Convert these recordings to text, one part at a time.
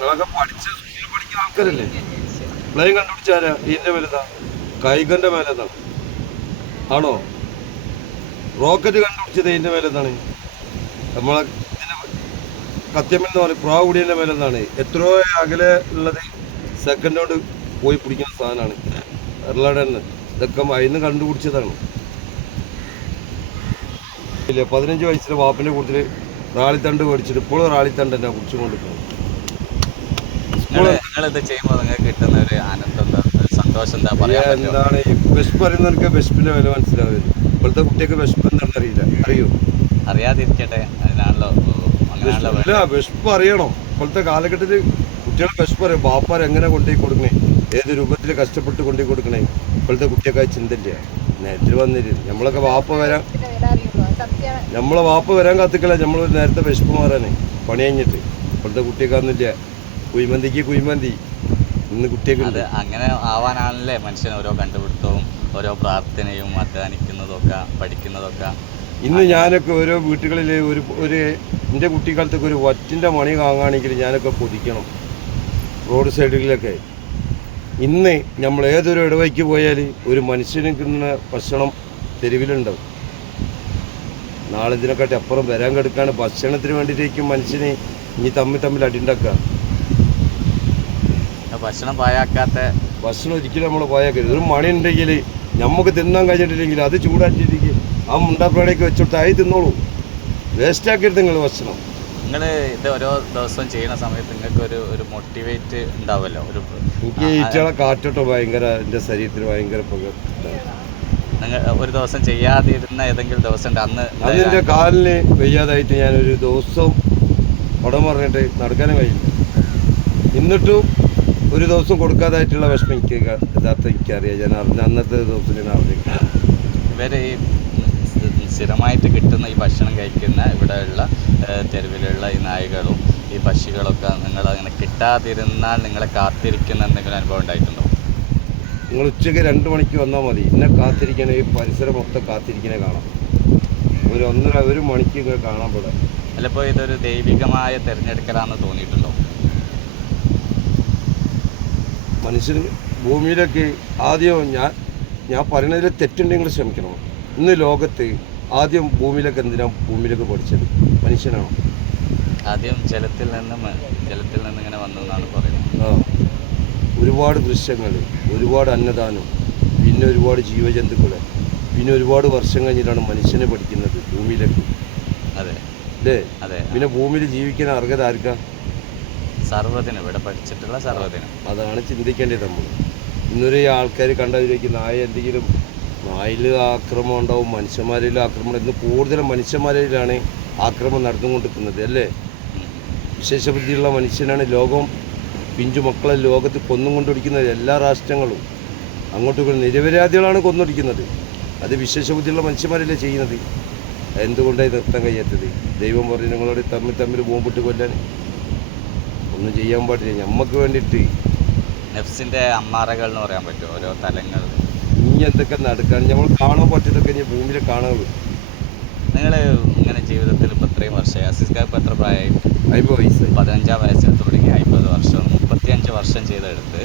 നിങ്ങളൊക്കെ പഠിക്കുന്ന ആൾക്കാരല്ലേ? പ്ലെയിൻ കണ്ടുപിടിച്ചാരാ? ഇതിന്റെ മേലെതാ കൈകന്റെ മേലെതാണ് ആണോ? റോക്കറ്റ് കണ്ടുപിടിച്ചത് ഇതിന്റെ മേലെന്താണ്? നമ്മളെ കത്യമെന്ന് പറയും പ്രാവുടിയന്റെ മേലെന്താണ്? എത്രയോ അകലെ ഉള്ളത് സെക്കൻഡ് കൊണ്ട് പോയി പിടിക്കുന്ന സാധനമാണ് എറളാടന്ന്. ഇതൊക്കെ അതിന്ന് കണ്ടുപിടിച്ചതാണ്. ഇല്ല 15 വയസ്സിൽ വാപ്പിന്റെ കൂടുതൽ റാളിത്തണ്ട് മേടിച്ചിട്ട് ഇപ്പോഴും റാളിത്തണ്ട് തന്നെ കുടിച്ചും കൊണ്ടിരിക്കുന്നത്. നിങ്ങളിത് ചെയ്യുമ്പോൾ നിങ്ങൾക്ക് കിട്ടുന്ന ഒരു ആനന്ദം എന്താ, ഒരു സന്തോഷം എന്താ പറയാ? എന്താണ് ഈ വിശപ്പ് പറയുന്നവർക്ക് വിശപ്പിന്റെ വില മനസ്സിലാവില്ല. ഇപ്പോഴത്തെ കുട്ടിയൊക്കെ വിശപ്പ് എന്താണെന്ന് അറിയില്ല. അറിയോ? അറിയാതിരിക്കട്ടെ, അതിനാണല്ലോ അങ്ങനെയാണല്ലോ. ഇല്ല, വിശപ്പ് അറിയണോ? ഇപ്പോഴത്തെ കാലഘട്ടത്തിൽ കുട്ടികൾ വിശപ്പ് അറിയാം. ബാപ്പാർ എങ്ങനെ കൊണ്ടുപോയി കൊടുക്കണേ, ഏത് രൂപത്തിൽ കഷ്ടപ്പെട്ട് കൊണ്ടുപോയി കൊടുക്കണേ, ഇപ്പോഴത്തെ കുട്ടിയൊക്കെ ചിന്തയില്ല. നേരത്തിൽ വന്നില്ല. നമ്മളെ വാപ്പ വരാൻ കാത്തിക്കല. നമ്മൾ നേരത്തെ വിശപ്പ് മാറാനേ പണി കഴിഞ്ഞിട്ട്. ഇപ്പോഴത്തെ കുട്ടിയൊക്കെ വന്നില്ല. കുഴിമന്തിക്ക് കുഴിമന്തി ഇന്ന് കുട്ടിയൊക്കെ അത് അങ്ങനെ ആവാനാണല്ലേ മനുഷ്യൻ ഓരോ കണ്ടുപിടുത്തവും ഓരോ പ്രാർത്ഥനയും അധ്വാനിക്കുന്നതൊക്കെ പഠിക്കുന്നതൊക്കെ. ഇന്ന് ഞാനൊക്കെ ഓരോ വീട്ടുകളിൽ ഒരു എൻ്റെ കുട്ടിക്കാലത്തൊക്കെ ഒരു വറ്റിൻ്റെ മണി വാങ്ങുകയാണെങ്കിൽ ഞാനൊക്കെ കൊതിക്കണം റോഡ് സൈഡുകളിലൊക്കെ. ഇന്ന് നമ്മൾ ഏതൊരു ഇടവഴിക്ക് പോയാൽ ഒരു മനുഷ്യന് കിട്ടുന്ന ഭക്ഷണം തെരുവിലുണ്ടാവും. നാളെ ഇതിനെക്കാട്ടി അപ്പുറം വരാൻ കിടക്കാണ്. ഭക്ഷണത്തിന് വേണ്ടിയിട്ടേക്കും മനുഷ്യന് ഇനി തമ്മിൽ അടിയുണ്ടാക്കുക. ഭക്ഷണം ഒരിക്കലും നമ്മൾ പായാക്കരുത്. ഒരു മണി ഉണ്ടെങ്കിൽ നമുക്ക് തിന്നാൻ കഴിഞ്ഞിട്ടില്ലെങ്കിൽ അത് ചൂടാക്കിയിട്ടിരിക്കും ആ മുണ്ടാപ്പുഴയിലേക്ക് വെച്ചോട്ട് ആയി തിന്നോളൂ. വേസ്റ്റാക്കരുത് നിങ്ങൾ ഭക്ഷണം. നിങ്ങൾ ഇത് ഓരോ ദിവസവും ചെയ്യുന്ന സമയത്ത് നിങ്ങൾക്ക് ഒരു മോട്ടിവേറ്റ് ഉണ്ടാവുമല്ലോ. എനിക്ക് ഈറ്റകളെ കാറ്റോട്ടോ ഭയങ്കര എൻ്റെ ശരീരത്തിന് ഭയങ്കര നിങ്ങൾ ഒരു ദിവസം ചെയ്യാതിരുന്ന ഏതെങ്കിലും ദിവസം ഉണ്ട് അന്ന് എൻ്റെ കാലിന് വയ്യാതായിട്ട് ഞാനൊരു ദിവസം പടം പറഞ്ഞിട്ട് നടക്കാനും കഴിയില്ല. എന്നിട്ടും ഒരു ദിവസം കൊടുക്കാതായിട്ടുള്ള വിഷമം എനിക്ക് യഥാർത്ഥം എനിക്കറിയാം. ഞാൻ അന്നത്തെ ദിവസം ഞാൻ അറിഞ്ഞില്ല. ഇവർ ഈ സ്ഥിരമായിട്ട് കിട്ടുന്ന ഈ ഭക്ഷണം കഴിക്കുന്ന ഇവിടെയുള്ള തെരുവിലുള്ള ഈ നായ്ക്കളും ഈ പക്ഷികളൊക്കെ നിങ്ങളങ്ങനെ കിട്ടാതിരുന്നാൽ നിങ്ങളെ കാത്തിരിക്കുന്ന എന്തെങ്കിലും അനുഭവം ഉണ്ടായിട്ടുണ്ടോ? നിങ്ങൾ ഉച്ചയ്ക്ക് 2 മണിക്ക് വന്നാൽ മതി. എന്നെ കാത്തിരിക്കണേ, ഈ പരിസരം മൊത്തം കാത്തിരിക്കണേ കാണാം. ഒരു മണിക്ക് ഇങ്ങനെ കാണാൻ പെടാം. ചിലപ്പോൾ ഇതൊരു ദൈവികമായ തിരഞ്ഞെടുക്കലാണെന്ന് തോന്നിയിട്ടുണ്ടോ? മനുഷ്യന് ഭൂമിയിലൊക്കെ ആദ്യം ഞാൻ പറയുന്നതിൽ തെറ്റുണ്ടെങ്കിൽ ക്ഷമിക്കണം. ഇന്ന് ലോകത്ത് ആദ്യം ഭൂമിയിലേക്ക് പഠിച്ചത് മനുഷ്യനാണോ? ആദ്യം ജലത്തിൽ നിന്ന് ഇങ്ങനെ വന്നു എന്നാണ് പറയുന്നത്. ഒരുപാട് ദൃശ്യങ്ങൾ, ഒരുപാട് അന്നദാനം, പിന്നെ ഒരുപാട് ജീവജന്തുക്കൾ, പിന്നെ ഒരുപാട് വർഷം കഴിഞ്ഞിട്ടാണ് മനുഷ്യനെ പഠിക്കുന്നത് ഭൂമിയിലേക്ക്. അതെ അല്ലേ? അതെ. പിന്നെ ഭൂമിയിൽ ജീവിക്കാൻ അർഹത ആർക്കാ? സർവ്വതിനും, ഇവിടെ പഠിച്ചിട്ടുള്ള സർവ്വതിനും. അതാണ് ചിന്തിക്കേണ്ടത് നമ്മൾ. ഇന്നൊരു ആൾക്കാർ കണ്ടതിലേക്ക് നായിൽ ആക്രമണം ഉണ്ടാവും, മനുഷ്യന്മാരിൽ ആക്രമണം. ഇന്ന് കൂടുതലും മനുഷ്യന്മാരിലാണ് ആക്രമണം നടന്നുകൊണ്ടിരിക്കുന്നത് അല്ലേ? വിശേഷബുദ്ധിയുള്ള മനുഷ്യനാണ് ലോകം പിഞ്ചു മക്കളെ ലോകത്ത് കൊന്നുകൊണ്ടിരിക്കുന്നത്. എല്ലാ രാഷ്ട്രങ്ങളും അങ്ങോട്ടും നിരപരാധികളാണ് കൊന്നൊടിക്കുന്നത്. അത് വിശേഷബുദ്ധിയുള്ള മനുഷ്യന്മാരല്ലേ ചെയ്യുന്നത്. എന്തുകൊണ്ടായി നിർത്താൻ കഴിയാത്തത്? ദൈവം പറഞ്ഞു നിങ്ങളോട് തമ്മിൽ ബോംബിട്ട് കൊല്ലാൻ. ഒന്നും ചെയ്യാൻ പാടില്ല. നമുക്ക് വേണ്ടിയിട്ട് നെഫ്സിൻ്റെ അമ്മാറകൾ എന്ന് പറയാൻ പറ്റുമോ ഓരോ തലങ്ങൾ? ഇനി എന്തൊക്കെ നടക്കാൻ നമ്മൾ കാണാൻ പറ്റിയതൊക്കെ ഇനി ഭൂമിയിൽ കാണാവുള്ളൂ. നിങ്ങൾ ഇങ്ങനെ ജീവിതത്തിൽ ഇപ്പോൾ ഇത്രയും വർഷമായി, അസിസ്കാർ ഇപ്പോൾ എത്ര പ്രായമായി? 50 വയസ്സായി. 15 വയസ്സിൽ തുടങ്ങി 50 വർഷം, 35 വർഷം ചെയ്തെടുത്ത്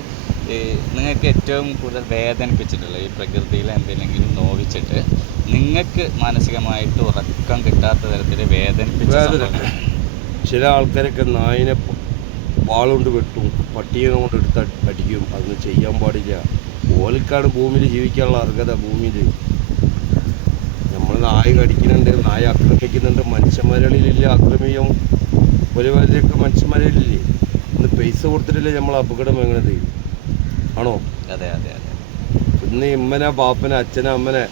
നിങ്ങൾക്ക് ഏറ്റവും കൂടുതൽ വേദനിപ്പിച്ചിട്ടുള്ള ഈ പ്രകൃതിയിൽ എന്തെങ്കിലും നോവിച്ചിട്ട് നിങ്ങൾക്ക് മാനസികമായിട്ട് ഉറക്കം കിട്ടാത്ത തരത്തിൽ വേദനിപ്പിച്ച ചില ആൾക്കാരൊക്കെ നായിനെ വാളുകൊണ്ട് വെട്ടും, പട്ടിയെ കൊണ്ട് എടുത്ത് അടിക്കും. അതൊന്നും ചെയ്യാൻ പാടില്ല. ഓൽക്കാണ് ഭൂമിയിൽ ജീവിക്കാനുള്ള അർഹത. ഭൂമിയിൽ നമ്മൾ നായ കടിക്കുന്നുണ്ട്, നായ ആക്രമിക്കുന്നുണ്ട്. മനുഷ്യന്മാരിലില്ല ആക്രമിയും ഒരുവരെയൊക്കെ മനുഷ്യന്മാരിലില്ലേ? ഇന്ന് പൈസ കൊടുത്തിട്ടില്ലേ നമ്മൾ അപകടം വാങ്ങണത്? ആണോ? അതെ അതെ അതെ. ഇന്ന് ഇമ്മനെ ബാപ്പനെ അച്ഛനെ അമ്മനെ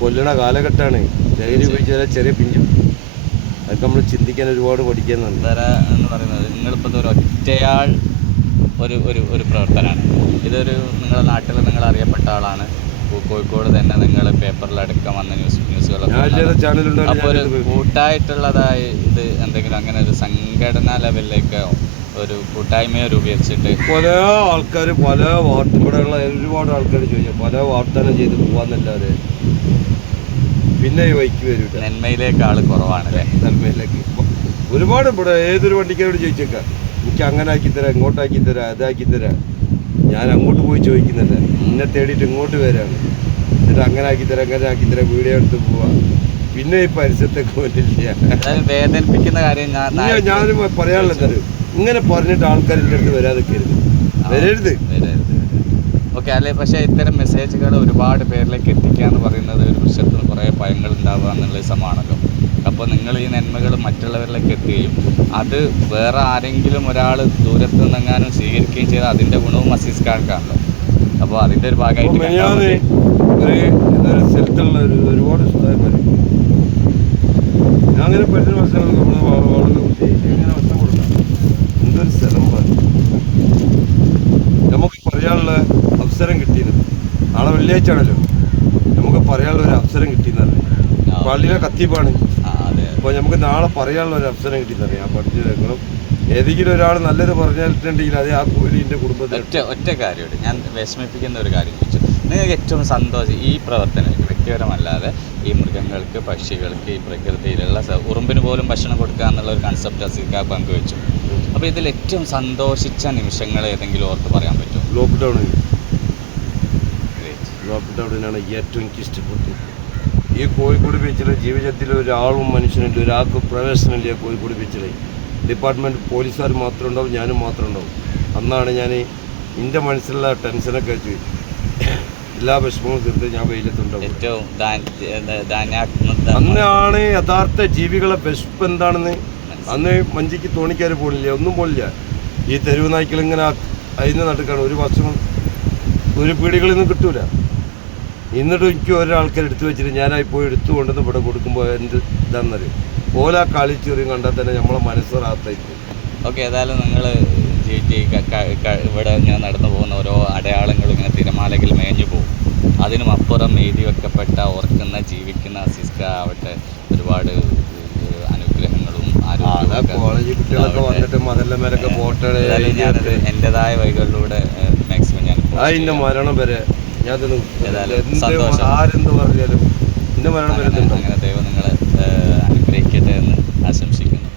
കൊല്ലണ കാലഘട്ടമാണ്. ലഹരി ഉപയോഗിച്ചാൽ ചെറിയ പിഞ്ചു. അതൊക്കെ നമ്മൾ ചിന്തിക്കാൻ ഒരുപാട് പഠിക്കുന്നുണ്ട്. എന്ന് പറയുന്നത് നിങ്ങളിപ്പോൾ ഒരു ഒറ്റയാൾ ഒരു പ്രവർത്തനമാണ്. ഇതൊരു നിങ്ങളുടെ നാട്ടിൽ നിങ്ങൾ അറിയപ്പെട്ട ആളാണ്. കോഴിക്കോട് തന്നെ നിങ്ങൾ പേപ്പറിലടക്കം വന്ന ന്യൂസുകളൊക്കെ. അപ്പോൾ ഒരു കൂട്ടായിട്ടുള്ളതായി ഇത് എന്തെങ്കിലും അങ്ങനെ ഒരു സംഘടനാ ലെവലിലേക്ക് ഒരു കൂട്ടായ്മയെ രൂപീകരിച്ചിട്ട് പല ആൾക്കാർ പല ഇവിടെയുള്ള ഒരുപാട് ആൾക്കാർ ചോദിച്ചാൽ പല വാഗ്ദാനം ചെയ്ത് പോകാന്നല്ലാതെ പിന്നെ ഈ വൈക്ക് വരും. നന്മയിലേക്ക് ആൾ കുറവാണ് അല്ലേ? നന്മയിലേക്ക് ഒരുപാട് ഇവിടെ ഏതൊരു വണ്ടിക്കാരോട് ചോദിച്ചേക്കാം. എനിക്ക് അങ്ങനെ ആക്കിത്തരാം, ഇങ്ങോട്ടാക്കി തരാം, അതാക്കി തരാം. ഞാൻ അങ്ങോട്ട് പോയി ചോദിക്കുന്നില്ല, എന്നെ തേടിയിട്ട് ഇങ്ങോട്ട് വരാണ്. എന്നിട്ട് അങ്ങനെ ആക്കിത്തരാം, അങ്ങനെ ആക്കിത്തരാം, വീഡിയോ എടുത്ത് പോവാ. പിന്നെ ഈ പരിസരത്തൊക്കെ വന്നില്ല. വേദനിപ്പിക്കുന്ന കാര്യം ഞാനും പറയാനുള്ളത്, ഇങ്ങനെ പറഞ്ഞിട്ട് ആൾക്കാരിൻ്റെ അടുത്ത് വരാതിരിക്കരുത്, വരരുത്. ഓക്കെ അല്ലേ. പക്ഷേ ഇത്തരം മെസ്സേജുകൾ ഒരുപാട് പേരിലേക്ക് എത്തിക്കുക എന്ന് പറയുന്നത് ഒരു വൃക്ഷത്തിന് കുറേ ഭയങ്ങൾ ഉണ്ടാവുക എന്നുള്ള സംഭവമാണല്ലോ. അപ്പോൾ നിങ്ങൾ ഈ നന്മകൾ മറ്റുള്ളവരിലേക്ക് എത്തുകയും അത് വേറെ ആരെങ്കിലും ഒരാൾ ദൂരത്ത് നിന്നെങ്ങാനും സ്വീകരിക്കുകയും ചെയ്താൽ അതിൻ്റെ ഗുണവും അസീസ്ക്കാർക്കാണല്ലോ. അപ്പോൾ അതിൻ്റെ ഒരു ഭാഗമായിട്ട് ഒരു സ്ഥലത്തുള്ള ഒരുപാട് ഉസ്താദന്മാർ ഞാൻ അങ്ങനെ പഠിച്ച വർഷങ്ങൾക്ക് ഇങ്ങനെ വശം കൊടുക്കാം. എന്തൊരു സ്ഥലം പറഞ്ഞു നമുക്ക് പറയാനുള്ള അവസരം കിട്ടിയിരുന്നു. നാളെ വെള്ളിയാഴ്ച ആണല്ലോ, നമുക്ക് പറയാനുള്ള ഒരു അവസരം കിട്ടിയെന്നറിയാം. പള്ളിയിലെ കത്തീബാണ്. അപ്പോൾ നമുക്ക് നാളെ പറയാനുള്ള ഒരു അവസരം കിട്ടിയെന്നറിയാം. ആ പഠിച്ചങ്ങളും ഏതെങ്കിലും ഒരാൾ നല്ലത് പറഞ്ഞിട്ടുണ്ടെങ്കിൽ അത് ആ കോഴിൻ്റെ കുടുംബത്തിൽ ഒറ്റ കാര്യമുണ്ട്. ഞാൻ വിഷമിപ്പിക്കുന്ന ഒരു കാര്യം ചോദിച്ചു. നിങ്ങൾക്ക് ഏറ്റവും സന്തോഷം ഈ പ്രവർത്തനം വ്യക്തിപരമല്ലാതെ ഈ മൃഗങ്ങൾക്ക്, പക്ഷികൾക്ക്, ഈ പ്രകൃതിയിലുള്ള ഉറുമ്പിന് പോലും ഭക്ഷണം കൊടുക്കുക എന്നുള്ള ഒരു കൺസെപ്റ്റ് അസീക്ക പങ്കുവെച്ചു. അപ്പോൾ ഇതിൽ ഏറ്റവും സന്തോഷിച്ച നിമിഷങ്ങൾ ഏതെങ്കിലും ഓർത്ത് പറയാൻ പറ്റുമോ? ലോക്ക്ഡൗണിനാണ് ഏറ്റവും എനിക്ക് ഇഷ്ടപ്പെട്ടത്. ഈ കോഴിക്കോട് ബീച്ചിലെ ജീവിതത്തിൽ ഒരാളും മനുഷ്യനുണ്ട്, ഒരാൾക്ക് പ്രവേശനമില്ല. കോഴിക്കോട് ബീച്ചിൽ ഡിപ്പാർട്ട്മെൻറ്റ് പോലീസുകാർ മാത്രം ഉണ്ടാവും, ഞാനും മാത്രം ഉണ്ടാവും. അന്നാണ് ഞാൻ എൻ്റെ മനസ്സിലുള്ള ടെൻഷനൊക്കെ വെച്ച് എല്ലാ വിഷമവും തീർത്ത് ഞാൻ വെയിലത്തുണ്ടാവും. അന്നാണ് യഥാർത്ഥ ജീവികളെ വിശപ്പ് എന്താണെന്ന്. അന്ന് മഞ്ചിക്ക് തോണിക്കാർ പോണില്ല, ഒന്നും പോലില്ല. ഈ തെരുവ് നായ്ക്കൾ ഇങ്ങനെ അതിന് നടുക്കാണ്. ഒരു വർഷം ഒരു പീടികളിൽ നിന്നും കിട്ടൂല. എന്നിട്ടും എനിക്ക് ഒരാൾക്കാർ എടുത്തു വെച്ചിട്ട് ഞാനായി പോയി എടുത്തു കൊണ്ടുവന്ന് ഇവിടെ കൊടുക്കുമ്പോൾ എന്ത് ഇതാണെന്നറിയും. ഓല കളിച്ചെറിയും കണ്ടാൽ തന്നെ നമ്മളെ മനസ്സിലാത്തായിരിക്കും. ഓക്കെ, ഏതായാലും നിങ്ങൾ ഇവിടെ ഇങ്ങനെ നടന്നു പോകുന്ന ഓരോ അടയാളങ്ങളും ഇങ്ങനെ തിരമാലകൾ മേഞ്ഞു പോകും. അതിനും അപ്പുറം എഴുതി വെക്കപ്പെട്ട ഓർക്കുന്ന ജീവിക്കുന്ന അസീസ്ക ആവട്ടെ ഒരുപാട് അനുഗ്രഹങ്ങളും കോളേജ് കുട്ടികളൊക്കെ വന്നിട്ട് മതല്ലമേരൊക്കെ പോട്ടെ. എൻ്റെതായ വഴികളിലൂടെ മാക്സിമം ഞാൻ അതിൻ്റെ മരണം വരെ ഞാൻ സന്തോഷം. ആരെന്ത് പറഞ്ഞാലും എൻ്റെ മരണം വരെ അങ്ങനെ ദൈവം നിങ്ങളെ അനുഗ്രഹിക്കട്ടെ എന്ന് ആശംസിക്കുന്നു.